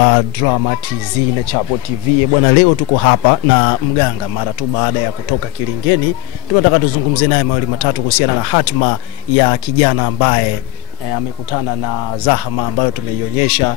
hapa Drama TZ na Chapo TV. Bwana, leo tuko hapa na mganga mara tu baada ya kutoka Kilingeni. Tunataka tuzungumze naye mawili matatu kuhusiana na hatma ya kijana ambaye amekutana na zahama ambayo tumeionyesha.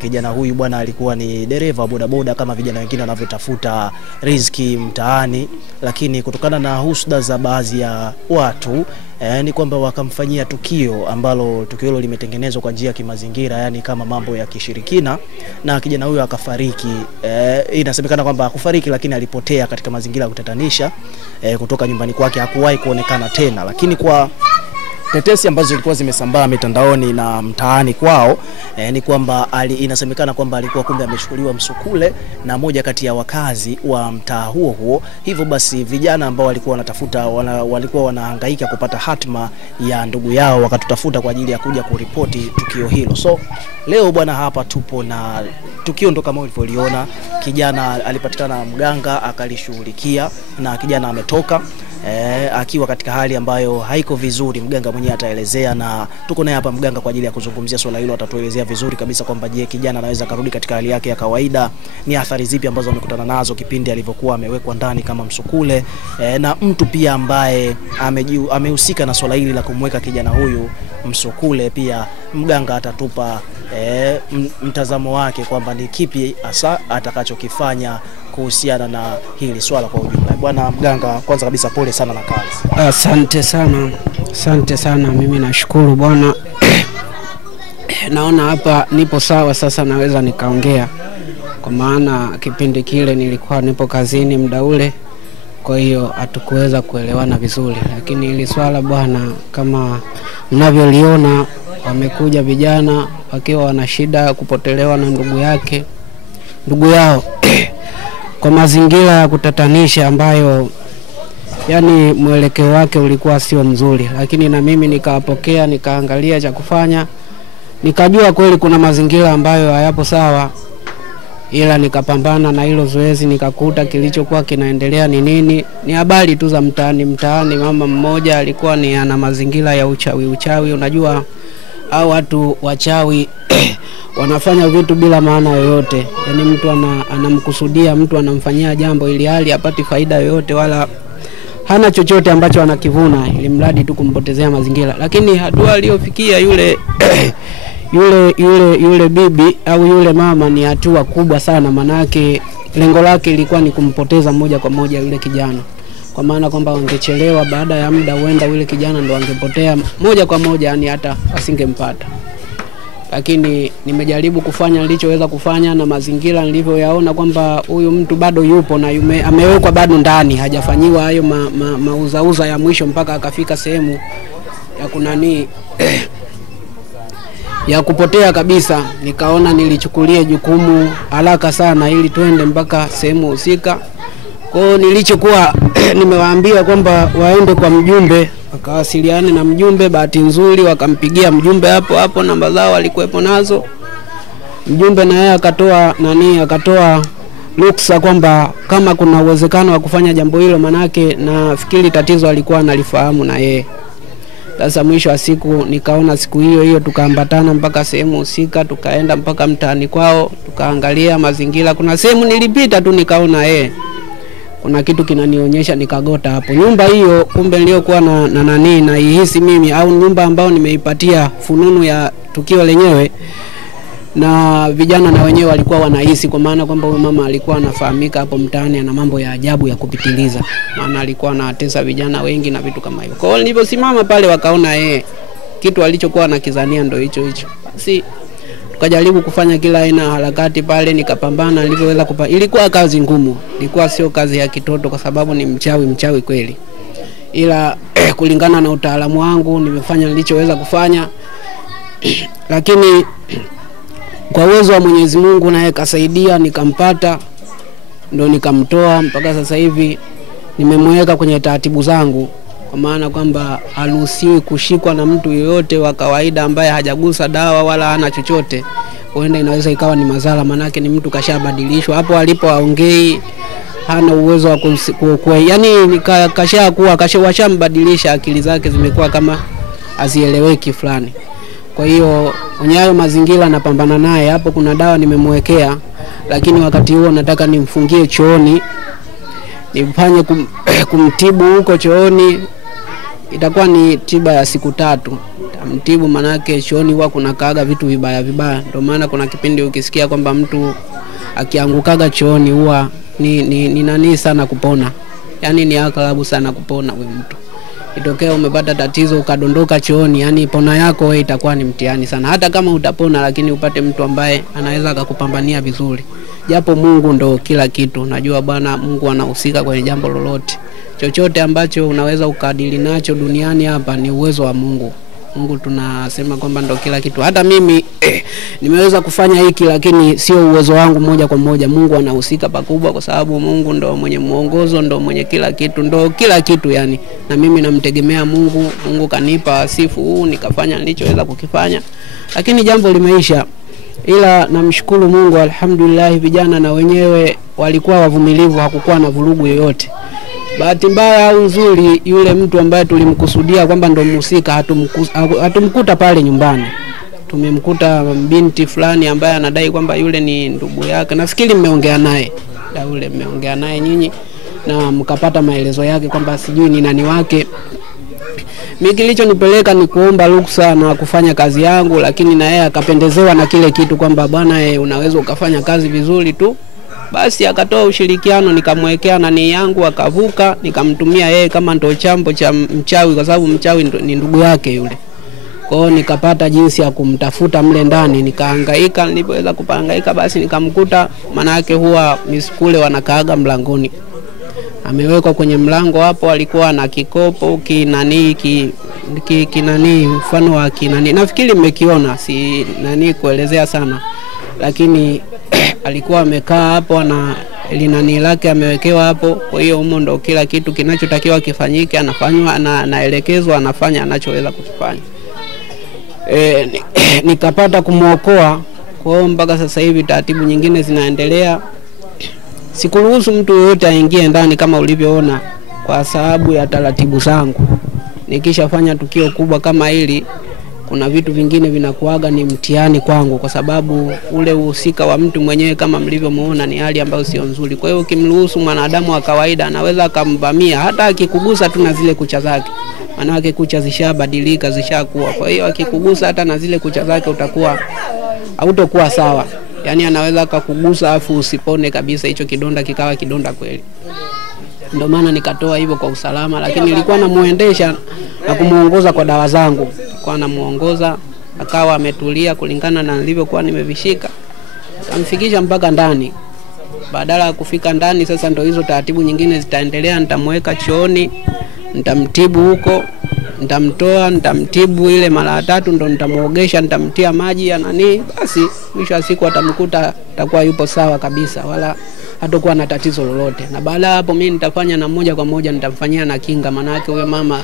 Kijana huyu bwana alikuwa ni dereva bodaboda kama vijana wengine wanavyotafuta riziki mtaani, lakini kutokana na husda za baadhi ya watu ni kwamba wakamfanyia tukio ambalo tukio hilo limetengenezwa kwa njia ya kimazingira, yani kama mambo ya kishirikina, na kijana huyu akafariki. Inasemekana kwamba hakufariki, lakini alipotea katika mazingira ya kutatanisha. Kutoka nyumbani kwake hakuwahi kuonekana tena, lakini kwa tetesi ambazo zilikuwa zimesambaa mitandaoni na mtaani kwao ni kwamba inasemekana kwamba alikuwa kumbe amechukuliwa msukule na moja kati ya wakazi wa mtaa huo. Hivyo basi vijana ambao walikuwa wanatafuta walikuwa wanahangaika kupata hatma ya ndugu yao wakatutafuta kwa ajili ya kuja kuripoti tukio hilo. So leo bwana hapa tupo na tukio ndo kama ulivyoliona. Kijana alipatikana, mganga akalishughulikia na kijana ametoka akiwa katika hali ambayo haiko vizuri. Mganga mwenyewe ataelezea, na tuko naye hapa mganga kwa ajili ya kuzungumzia swala hilo. Atatuelezea vizuri kabisa kwamba je, kijana anaweza karudi katika hali yake ya kawaida, ni athari zipi ambazo amekutana nazo kipindi alivyokuwa amewekwa ndani kama msukule, na mtu pia ambaye amehusika na swala hili la kumweka kijana huyu msukule. Pia mganga atatupa mtazamo wake kwamba ni kipi hasa atakachokifanya kuhusiana na hili swala kwa ujumla. Bwana mganga, kwanza kabisa pole sana na kazi. Asante sana, mimi nashukuru bwana. Naona hapa nipo sawa sasa, naweza nikaongea, kwa maana kipindi kile nilikuwa nipo kazini muda ule, kwa hiyo hatukuweza kuelewana vizuri. Lakini hili swala bwana, kama mnavyoliona, wamekuja vijana wakiwa wana shida kupotelewa na ndugu yao kwa mazingira ya kutatanisha ambayo yani mwelekeo wake ulikuwa sio mzuri. Lakini na mimi nikawapokea, nikaangalia cha kufanya, nikajua kweli kuna mazingira ambayo hayapo sawa, ila nikapambana na hilo zoezi. Nikakuta kilichokuwa kinaendelea ni nini, ni habari tu za mtaani. Mama mmoja alikuwa ni ana mazingira ya uchawi. Unajua au watu wachawi wanafanya vitu bila maana yoyote. Yani mtu anamkusudia, mtu anamfanyia jambo ili hali apate faida yoyote, wala hana chochote ambacho anakivuna, ili mradi tu kumpotezea mazingira. Lakini hatua aliyofikia yule bibi au yule mama ni hatua kubwa sana, manake lengo lake ilikuwa ni kumpoteza moja kwa moja yule kijana. Kwa maana kwamba wangechelewa, baada ya muda huenda yule kijana ndo angepotea moja kwa moja, yani hata asingempata. Lakini nimejaribu kufanya nilichoweza kufanya, na mazingira nilivyoyaona kwamba huyu mtu bado yupo na amewekwa bado ndani, hajafanyiwa hayo mauzauza ya mwisho mpaka akafika sehemu ya kunani ya kupotea kabisa. Nikaona nilichukulie jukumu haraka sana ili twende mpaka sehemu husika. Kwa nilichokuwa nimewaambia kwamba waende kwa mjumbe, wakawasiliane na mjumbe. Bahati nzuri wakampigia mjumbe hapo, namba zao alikuwepo nazo. Mjumbe na yeye akatoa ruksa kwamba kama kuna uwezekano wa kufanya jambo hilo, manake nafikiri tatizo alikuwa analifahamu na yeye. Sasa mwisho wa siku nikaona siku hiyo tukaambatana mpaka sehemu husika, tukaenda mpaka mtaani kwao, tukaangalia mazingira. Kuna sehemu nilipita tu nikaona kuna kitu kinanionyesha, nikagota hapo. Nyumba hiyo kumbe niliyokuwa na ihisi mimi, au nyumba ambao nimeipatia fununu ya tukio lenyewe, na vijana na wenyewe walikuwa wanahisi, kwa maana kwamba huyu mama alikuwa anafahamika hapo mtaani ana mambo ya ajabu ya kupitiliza, maana alikuwa anatesa vijana wengi na vitu kama hivyo. Kwa hiyo niliposimama pale wakaona kitu alichokuwa anakizania ndio hicho. Basi tukajaribu kufanya kila aina harakati pale, nikapambana nilivyoweza ilikuwa kazi ngumu, ilikuwa sio kazi ya kitoto, kwa sababu ni mchawi kweli. Ila kulingana na utaalamu wangu nimefanya nilichoweza kufanya. Lakini kwa uwezo wa Mwenyezi Mungu naye kasaidia, nikampata, ndo nikamtoa. Mpaka sasa hivi nimemweka kwenye taratibu zangu, kwa maana kwamba haruhusiwi kushikwa na mtu yoyote wa kawaida ambaye hajagusa dawa wala hana chochote. Huenda inaweza ikawa ni madhara, manake ni mtu kashabadilishwa. Hapo alipo aongei, hana uwezo wa yani kashambadilisha, akili zake zimekuwa kama hazieleweki fulani. Kwa hiyo kwenye hayo mazingira napambana naye. Hapo kuna dawa nimemwekea, lakini wakati huo nataka nimfungie chooni, nifanye kumtibu huko chooni. Itakuwa ni tiba ya siku 3. Mtibu manake chooni huwa kuna kaaga vitu vibaya. Ndio maana kuna kipindi ukisikia kwamba mtu akiangukaga chooni huwa ni nani sana kupona. Yaani ni akalabu sana kupona wewe mtu. Itokea umepata tatizo ukadondoka chooni, yani pona yako wewe itakuwa ni mtihani sana. Hata kama utapona, lakini upate mtu ambaye anaweza akakupambania vizuri. Japo Mungu ndo kila kitu. Najua bwana Mungu anahusika kwenye jambo lolote. Chochote ambacho unaweza ukadili nacho duniani hapa ni uwezo wa Mungu. Mungu tunasema kwamba ndo kila kitu. Hata mimi nimeweza kufanya hiki, lakini sio uwezo wangu moja kwa moja. Mungu anahusika pakubwa, kwa sababu Mungu ndo mwenye muongozo, ndo mwenye kila kitu, ndo kila kitu yani. Na mimi namtegemea Mungu. Mungu kanipa wasifu huu, nikafanya nilichoweza kukifanya. Lakini jambo limeisha. Ila namshukuru Mungu, alhamdulillah, vijana na wenyewe walikuwa wavumilivu, hakukuwa na vurugu yoyote. Bahati mbaya au nzuri, yule mtu ambaye tulimkusudia kwamba ndo mhusika hatumkuta pale nyumbani. Tumemkuta binti fulani ambaye anadai kwamba yule ni ndugu yake. Nafikiri mmeongea naye. Yule mmeongea naye nyinyi na mkapata maelezo yake kwamba sijui ni nani wake. Mimi kilichonipeleka ni kuomba ruksa na kufanya kazi yangu, lakini na yeye akapendezewa na kile kitu kwamba bwana unaweza ukafanya kazi vizuri tu. Basi akatoa ushirikiano, nikamwekea nani yangu, akavuka, nikamtumia yeye kama ndo chambo cha mchawi, kwa sababu mchawi ni ndugu yake yule. Kwa hiyo nikapata jinsi ya kumtafuta mle ndani, nikahangaika. Nilipoweza kupangaika basi nikamkuta, maana yake huwa misukule wanakaaga mlangoni. Amewekwa kwenye mlango hapo, alikuwa na kikopo kinani kinani mfano wa kinani. Nafikiri mmekiona, si nani kuelezea sana. Lakini alikuwa amekaa hapo na linani lake amewekewa hapo. Kwa hiyo humo ndo kila kitu kinachotakiwa kifanyike anafanywa, anaelekezwa, anafanya anachoweza kufanya. Nikapata kumuokoa. Kwa hiyo mpaka sasa hivi taratibu nyingine zinaendelea. Sikuruhusu mtu yote aingie ndani kama ulivyoona, kwa sababu ya taratibu zangu. Nikishafanya tukio kubwa kama hili, kuna vitu vingine vinakuaga ni mtihani kwangu, kwa sababu ule uhusika wa mtu mwenyewe kama mlivyomuona ni hali ambayo sio nzuri. Kwa hiyo ukimruhusu mwanadamu wa kawaida anaweza akamvamia, hata akikugusa tu na zile kucha zake. Maana yake kucha zishabadilika, zishakuwa. Kwa hiyo akikugusa hata na zile kucha zake utakuwa hautokuwa sawa. Yaani anaweza akakugusa afu usipone kabisa, hicho kidonda kikawa kidonda kweli. Ndio maana nikatoa hivyo kwa usalama, lakini nilikuwa namuendesha na kumuongoza kwa dawa zangu. Nilikuwa namuongoza akawa ametulia kulingana na nilivyokuwa nimevishika. Nikamfikisha mpaka ndani. Badala ya kufika ndani sasa ndio hizo taratibu nyingine zitaendelea. Nitamweka chooni, nitamtibu huko, nitamtoa, nitamtibu ile mara 3, ndo nitamuogesha, nitamtia maji ya nani. Basi mwisho wa siku atamkuta atakuwa yupo sawa kabisa, wala hatakuwa na tatizo lolote. Na baada hapo mimi nitafanya na moja kwa moja nitamfanyia na kinga. Maana yake huyo mama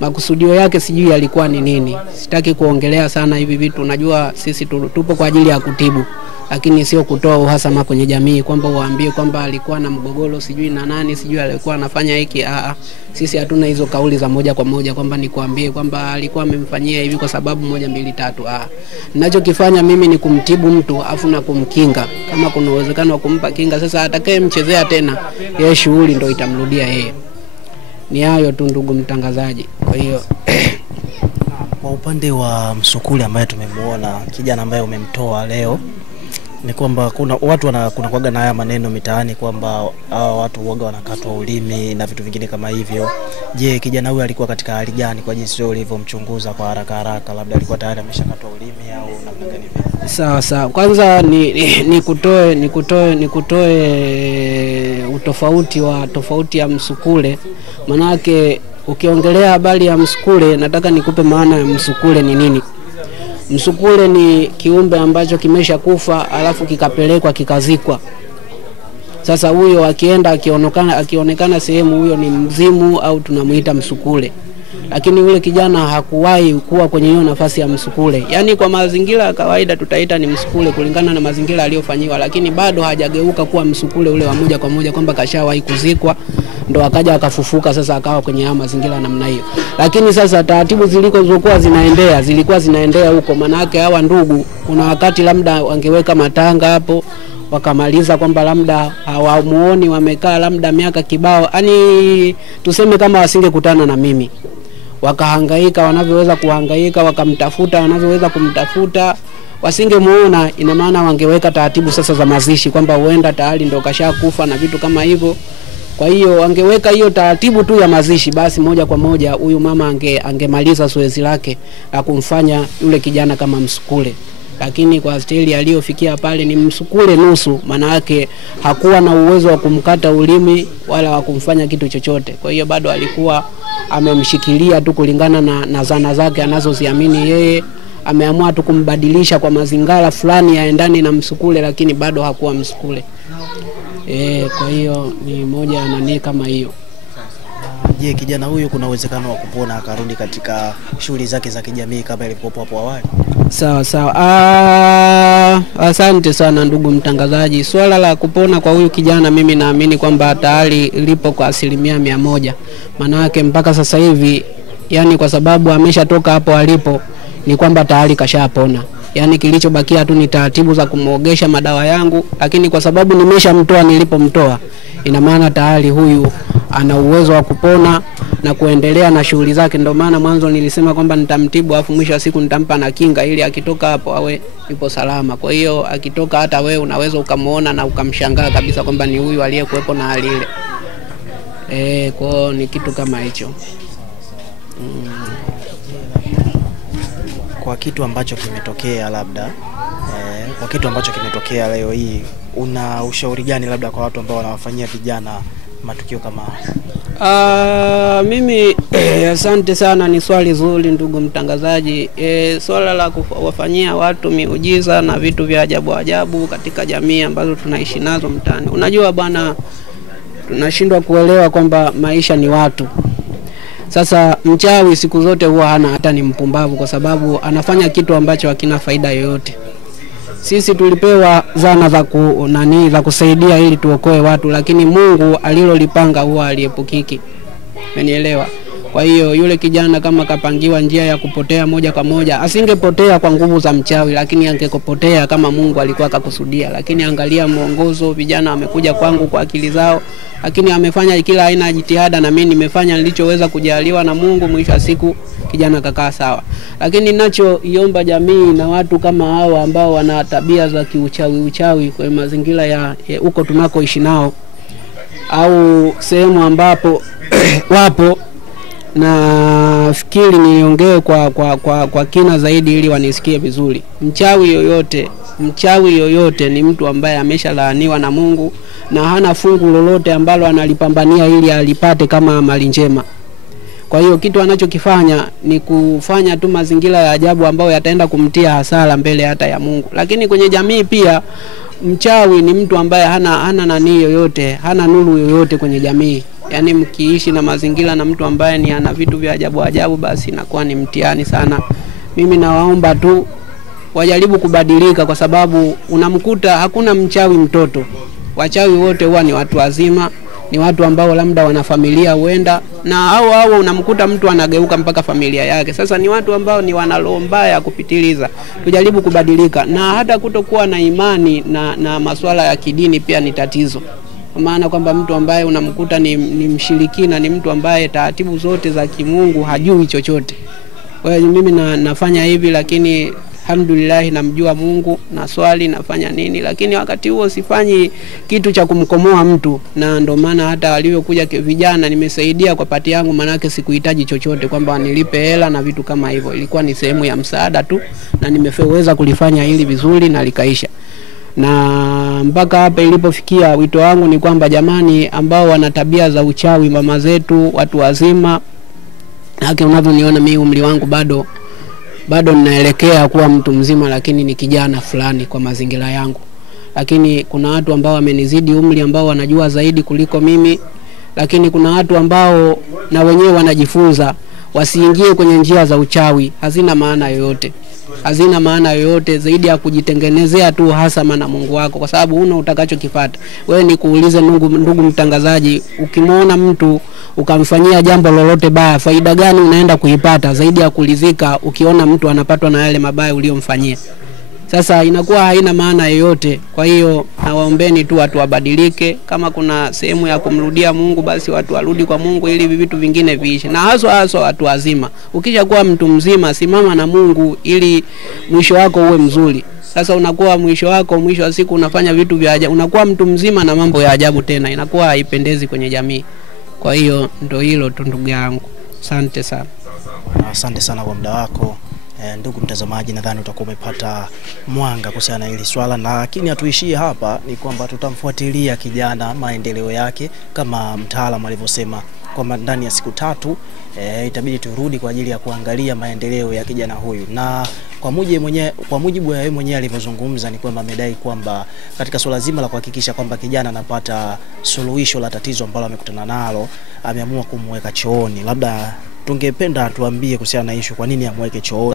makusudio yake sijui alikuwa ni nini. Sitaki kuongelea sana hivi vitu. Unajua sisi tupo kwa ajili ya kutibu, lakini sio kutoa uhasama kwenye jamii kwamba uambie kwamba alikuwa na mgogoro sijui na nani, sijui alikuwa anafanya hiki. Sisi hatuna hizo kauli za moja kwa moja kwamba nikuambie kwamba alikuwa amemfanyia hivi kwa sababu 1 2 3. Ninachokifanya mimi ni kumtibu mtu afu na kumkinga. Kama kuna uwezekano wa kumpa kinga, sasa atakayemchezea tena yeye shughuli ndio itamrudia yeye. Ni hayo tu ndugu mtangazaji. Kwa hiyo kwa upande wa msukule ambaye tumemuona, kijana ambaye umemtoa leo, ni kwamba kuna watu kuna kuaga na haya maneno mitaani kwamba watu huaga wanakatwa ulimi na vitu vingine kama hivyo. Je, kijana huyu alikuwa katika hali gani kwa jinsi ulivyomchunguza kwa haraka? Labda alikuwa tayari ameshakatwa ulimi au namna gani? Sawa. Kwanza nikutoe tofauti ya msukule. Maana yake ukiongelea habari ya msukule, nataka nikupe maana ya msukule ni nini. Msukule ni kiumbe ambacho kimesha kufa alafu kikapelekwa kikazikwa. Sasa huyo akienda akionekana sehemu, huyo ni mzimu au tunamuita msukule. lakini yule kijana hakuwahi kuwa kwenye hiyo nafasi ya msukule. Yani kwa mazingira ya kawaida tutaita ni msukule kulingana na mazingira aliyofanyiwa, lakini bado hajageuka kuwa msukule ule wa moja kwa moja kwamba kashawahi kuzikwa ndo akaja akafufuka sasa akawa kwenye haya mazingira namna hiyo. Lakini sasa taratibu zilikuwa zinaendea huko, maana yake hawa ndugu kuna wakati labda wangeweka matanga hapo wakamaliza kwamba labda hawamuoni wamekaa labda miaka kibao, yani tuseme kama wasingekutana na mimi, wakahangaika wanavyoweza kuhangaika, wakamtafuta wanavyoweza kumtafuta, wasingemuona, ina maana wangeweka taratibu sasa za mazishi kwamba huenda tayari ndo kashakufa na vitu kama hivyo. Kwa hiyo wangeweka hiyo taratibu tu ya mazishi, basi moja kwa moja huyu mama angemaliza zoezi lake la kumfanya yule kijana kama msukule. Lakini kwa steli aliyofikia pale ni msukule nusu, maana yake hakuwa na uwezo wa kumkata ulimi wala wa kumfanya kitu chochote. Kwa hiyo bado alikuwa amemshikilia tu kulingana na zana zake anazoziamini yeye. Ameamua tu kumbadilisha kwa mazingira fulani yaendane na msukule, lakini bado hakuwa msukule. Kwa hiyo ni moja ya nani kama hiyo. Je, kijana huyu kuna uwezekano wa kupona akarudi katika shughuli zake za kijamii kama ilivyokuwa hapo awali? Sawa. Asante sana ndugu mtangazaji. Swala la kupona kwa huyu kijana mimi naamini kwamba tayari lipo kwa 100%. Maana yake mpaka sasa hivi, yani kwa sababu ameshatoka hapo alipo, ni kwamba tayari kashapona. Yani kilichobakia tu ni taratibu za kumuogesha madawa yangu, lakini kwa sababu nimeshamtoa nilipomtoa, ina maana tayari huyu ana uwezo wa kupona na kuendelea na shughuli zake. Ndio maana mwanzo nilisema kwamba nitamtibu afu mwisho wa siku nitampa na kinga ili akitoka hapo awe yupo salama. Kwa hiyo akitoka hata wewe unaweza ukamuona na ukamshangaa kabisa kwamba ni huyu aliyekuepo na hali ile. Kwa ni kitu kama hicho. Kwa kitu ambacho kimetokea labda kwa kitu ambacho kimetokea leo hii, una ushauri gani labda kwa watu ambao wanawafanyia vijana matukio kama mimi asante sana, ni swali zuri ndugu mtangazaji. Swala la kuwafanyia watu miujiza na vitu vya ajabu katika jamii ambazo tunaishi nazo mtaani. Unajua bwana, tunashindwa kuelewa kwamba maisha ni watu. Sasa mchawi siku zote huwa hata ni mpumbavu, kwa sababu anafanya kitu ambacho hakina faida yoyote. Sisi tulipewa zana za kusaidia ili tuokoe watu, lakini Mungu alilolipanga huwa aliepukiki. Umenielewa? Kwa hiyo yule kijana kama kapangiwa njia ya kupotea moja kwa moja, asingepotea kwa nguvu za mchawi, lakini angekopotea kama Mungu alikuwa akakusudia. Lakini angalia muongozo, vijana wamekuja kwangu kwa akili zao, lakini amefanya kila aina ya jitihada na mimi nimefanya nilichoweza kujaliwa na Mungu, mwisho wa siku kijana kakaa sawa. Lakini ninachoiomba jamii na watu kama hao ambao wana tabia za kiuchawi kwa mazingira ya huko tunakoishi nao au sehemu ambapo wapo, na fikiri niongee kwa kina zaidi ili wanisikie vizuri. Mchawi yoyote ni mtu ambaye ameshalaaniwa na Mungu na hana fungu lolote ambalo analipambania ili alipate kama mali njema. Kwa hiyo kitu anachokifanya ni kufanya tu mazingira ya ajabu ambayo yataenda kumtia hasara mbele hata ya Mungu. Lakini kwenye jamii pia mchawi ni mtu ambaye hana nani yoyote, hana nuru yoyote kwenye jamii. Yani mkiishi na mazingira na mtu ambaye ni ana vitu vya ajabu basi inakuwa ni mtihani sana. Mimi nawaomba tu wajaribu kubadilika, kwa sababu unamkuta hakuna mchawi mtoto. Wachawi wote huwa ni watu wazima, ni watu ambao labda wana familia huenda, na hao unamkuta mtu anageuka mpaka familia yake. Sasa ni watu ambao ni wana roho mbaya kupitiliza. Tujaribu kubadilika, na hata kutokuwa na imani na masuala ya kidini pia ni tatizo. Maana kwamba mtu ambaye unamkuta ni mshirikina, ni mtu ambaye taratibu zote za kimungu hajui chochote. Kwa hiyo mimi nafanya hivi, lakini alhamdulillah namjua Mungu, na swali nafanya nini, lakini wakati huo sifanyi kitu cha kumkomoa mtu. Na ndio maana hata waliokuja vijana nimesaidia kwa pati yangu, maana yake sikuhitaji chochote kwamba nilipe hela na vitu kama hivyo. Ilikuwa ni sehemu ya msaada tu, na nimeweza kulifanya hili vizuri na likaisha. Na mpaka hapa ilipofikia, wito wangu ni kwamba jamani ambao wana tabia za uchawi, mama zetu, watu wazima, haki unavyoniona mimi umri wangu bado ninaelekea kuwa mtu mzima, lakini ni kijana fulani kwa mazingira yangu. Lakini kuna watu ambao wamenizidi umri ambao wanajua zaidi kuliko mimi, lakini kuna watu ambao na wenyewe wanajifunza. wasiingie kwenye njia za uchawi, hazina maana yoyote. Hazina maana yoyote zaidi ya kujitengenezea tu hasama na Mungu wako, kwa sababu huna utakachokipata. Wewe ni kuulize ndugu mtangazaji, ukimwona mtu ukamfanyia jambo lolote baya, faida gani unaenda kuipata zaidi ya kulizika ukiona mtu anapatwa na yale mabaya uliyomfanyia? Sasa inakuwa haina maana yoyote. Kwa hiyo nawaombeni tu watu wabadilike. Kama kuna sehemu ya kumrudia Mungu, basi watu warudi kwa Mungu ili vitu vingine viishi. Na haswa watu wazima. Ukisha kuwa mtu mzima, simama na Mungu ili mwisho wako uwe mzuri. Sasa unakuwa mwisho wa siku unafanya vitu vya ajabu. Unakuwa mtu mzima na mambo ya ajabu tena. Inakuwa haipendezi kwenye jamii. Kwa hiyo ndio hilo tu ndugu yangu. Asante sana. Asante sana kwa muda wako. Ndugu mtazamaji, nadhani utakuwa umepata mwanga kuhusiana na hili swala, lakini hatuishie hapa. Ni kwamba tutamfuatilia kijana maendeleo yake kama mtaalamu alivyosema kwamba ndani ya siku 3 itabidi turudi kwa ajili ya kuangalia maendeleo ya kijana huyu. Na kwa mujibu wa yeye mwenyewe alivyozungumza ni kwamba amedai kwamba katika swala zima la kuhakikisha kwamba kijana anapata suluhisho la tatizo ambalo amekutana nalo, ameamua kumweka chooni. Labda tungependa tuambie kuhusiana na issue, kwa nini amweke chooni?